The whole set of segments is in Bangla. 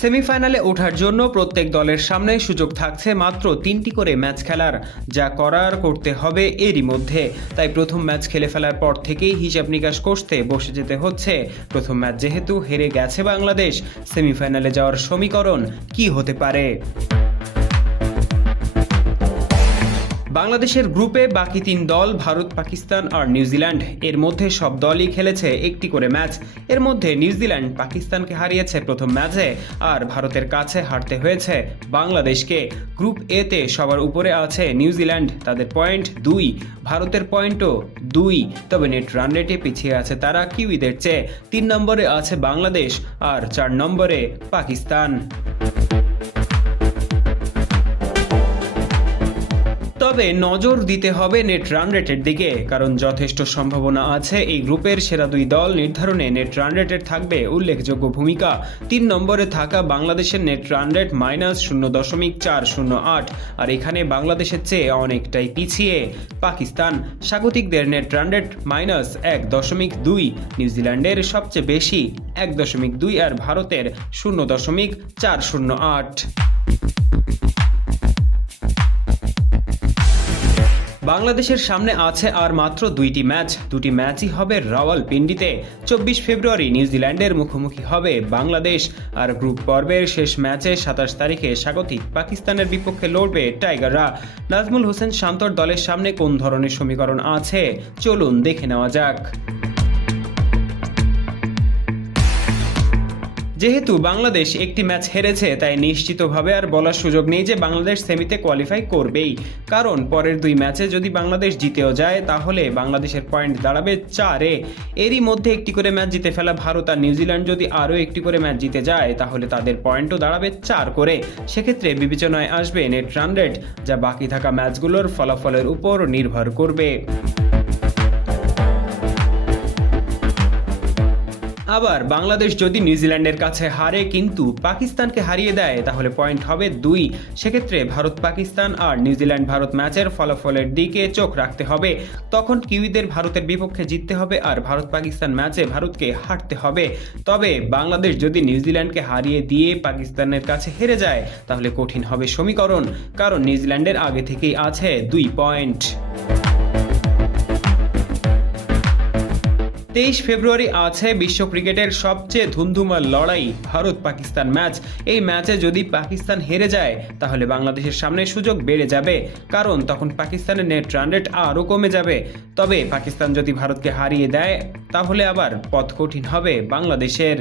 সেমিফাইনালে ওঠার জন্য প্রত্যেক দলের সামনে সুযোগ থাকছে মাত্র 3টি করে ম্যাচ খেলার, যা করার করতে হবে এরই মধ্যে। তাই প্রথম ম্যাচ খেলে ফেলার পর থেকেই হিসাব নিকাশ করতে বসে যেতে হচ্ছে। প্রথম ম্যাচ যেহেতু হেরে গেছে বাংলাদেশ, সেমিফাইনালে যাওয়ার সমীকরণ কি হতে পারে? বাংলাদেশের গ্রুপে বাকি 3 দল ভারত, পাকিস্তান আর নিউজিল্যান্ড। এর মধ্যে সব দলই খেলেছে একটি করে ম্যাচ। এর মধ্যে নিউজিল্যান্ড পাকিস্তানকে হারিয়েছে প্রথম ম্যাচে, আর ভারতের কাছে হারতে হয়েছে বাংলাদেশকে। গ্রুপ এ তে সবার উপরে আছে নিউজিল্যান্ড, তাদের পয়েন্ট 2, ভারতের পয়েন্টও 2, তবে নেট রান রেটে পিছিয়ে আছে তারা কিউইদের চেয়ে। 3 নম্বরে আছে বাংলাদেশ আর 4 নম্বরে পাকিস্তান। তবে নজর দিতে হবে নেট রান রেটের দিকে, কারণ যথেষ্ট সম্ভাবনা আছে এই গ্রুপের সেরা 2 দল নির্ধারণে নেট রান রেটের থাকবে উল্লেখযোগ্য ভূমিকা। 3 নম্বরে থাকা বাংলাদেশের নেট রান রেট -0.408, আর এখানে বাংলাদেশের চেয়ে অনেকটাই পিছিয়ে পাকিস্তান। স্বাগতিকদের নেট রান রেট -1.2, নিউজিল্যান্ডের সবচেয়ে বেশি 1.2 আর ভারতের 0.408। বাংলাদেশের সামনে আছে আর মাত্র 2টি ম্যাচ। 2টি ম্যাচই হবে রাওয়ালপিন্ডিতে। 24 ফেব্রুয়ারি নিউজিল্যান্ডের মুখোমুখি হবে বাংলাদেশ, আর গ্রুপ পর্বের শেষ ম্যাচে 27 তারিখে স্বাগতিক পাকিস্তানের বিপক্ষে লড়বে টাইগাররা। নাজমুল হোসেন শান্তর দলের সামনে কোন ধরনের সমীকরণ আছে চলুন দেখে নেওয়া যাক। যেহেতু বাংলাদেশ একটি ম্যাচ হেরেছে, তাই নিশ্চিতভাবে আর বলার সুযোগ নেই যে বাংলাদেশ সেমিতে কোয়ালিফাই করবেই, কারণ পরের 2 ম্যাচে যদি বাংলাদেশ জিতেও যায় তাহলে বাংলাদেশের পয়েন্ট দাঁড়াবে 4-এ। এরই মধ্যে একটি করে ম্যাচ জিতে ফেলা ভারত আর নিউজিল্যান্ড যদি আরও একটি করে ম্যাচ জিতে যায় তাহলে তাদের পয়েন্টও দাঁড়াবে 4 করে। সেক্ষেত্রে বিবেচনায় আসবে নেট রান রেট, যা বাকি থাকা ম্যাচগুলোর ফলাফলের উপর নির্ভর করবে। আবার বাংলাদেশ যদি নিউজিল্যান্ডের কাছে হারে কিন্তু পাকিস্তানকে হারিয়ে দেয় তাহলে পয়েন্ট হবে 2। সেক্ষেত্রে ভারত পাকিস্তান আর নিউজিল্যান্ড ভারত ম্যাচের ফলাফলের দিকে চোখ রাখতে হবে। তখন কিউইদের ভারতের বিপক্ষে জিততে হবে আর ভারত পাকিস্তান ম্যাচে ভারতকে হারতে হবে। তবে বাংলাদেশ যদি নিউজিল্যান্ডকে হারিয়ে দিয়ে পাকিস্তানের কাছে হেরে যায় তাহলে কঠিন হবে সমীকরণ, কারণ নিউজিল্যান্ডের আগে থেকেই আছে 2 পয়েন্ট। 23 ফেব্রুয়ারি আছে বিশ্ব ক্রিকেটের সবচেয়ে ধুমধুমার লড়াই ভারত পাকিস্তান ম্যাচ। এই ম্যাচে যদি পাকিস্তান হেরে যায় তাহলে বাংলাদেশের সামনে সুযোগ বেড়ে যাবে, কারণ তখন পাকিস্তানের নেট রান রেট আরও কমে যাবে। তবে পাকিস্তান যদি ভারতকে হারিয়ে দেয় তাহলে আবার পথ কঠিন হবে বাংলাদেশের।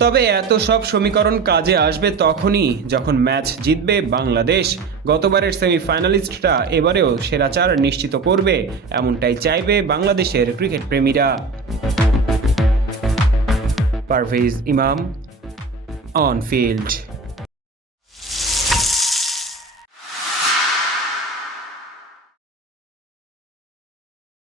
তবে এত সব সমীকরণ কাজে আসবে তখনই যখন ম্যাচ জিতবে বাংলাদেশ। গতবারের সেমিফাইনালিস্টরা এবারেও সেরা 4 নিশ্চিত করবে, এমনটাই চাইবে বাংলাদেশের ক্রিকেট প্রেমীরা। পারভেজ ইমাম, অন ফিল্ড।